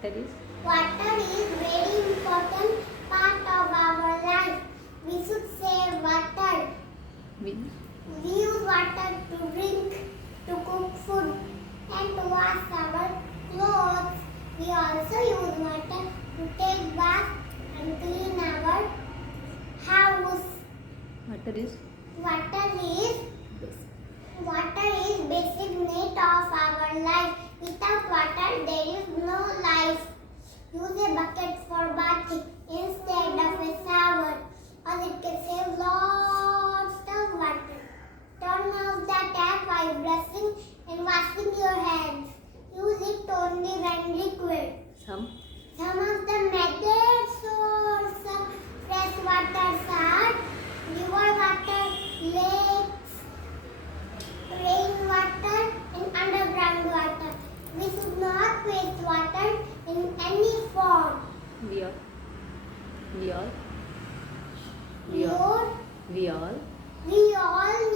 Water is? Water is very important part of our life. We should save water. We use water to drink, to cook food, and to wash our clothes. We also use water to take bath and clean our house. Water is? Water is basic need of our life. Without water, there is no life. Use a bucket for bathing instead of a shower, or it can save lots of water. Turn off the tap while brushing and washing your hands. Use it only when required. Some? Some of the methods source of fresh water are river water, lakes, rainwater, and underground water. We should not waste water in any form. We all? We all We all? we all